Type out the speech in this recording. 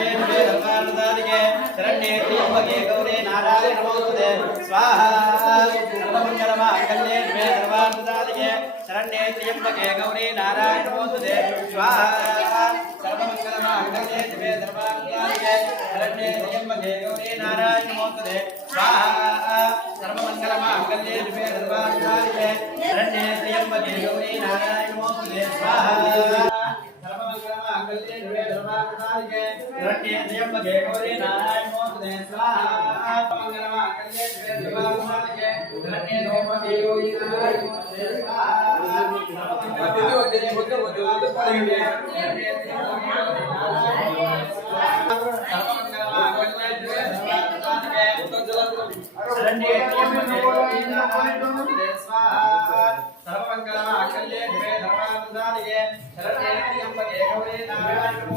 मांगल्ये शिवे सर्वार्थसाधिके शरण्ये त्र्यंबके गौरी नारायणी नमोस्तुते स्वाहा सर्वमंगलमांगल्ये शिवे सर्वार्थसाधिके शरण्ये त्र्यंबके गौरी नारायणी नमोस्तुते स्वाहा सर्वमंगलमांगल्ये शिवे सर्वार्थसाधिके शरण्ये त्र्यंबके गौरी नारायणी नमोस्तुते स्वाहा सर्वमंगलमांगल्ये शिवे सर्वार्थसाधिके शरण्ये त्र्यंबके गौरी नारायणी नमोस्तुते स्वाहा सर्वमंगलमांगल्ये शिवे सर्वार्थसाधिके शरण्ये त्र्यंबके गौरी नारायणी नमोस्तुते स्वाहा सर्वमंगलमांगल्ये शिवे सर्वार्थसाधिके शरण्ये त्र्यंबके गौरी नारायणी नमोस्तुते स्वाहा शरण्ये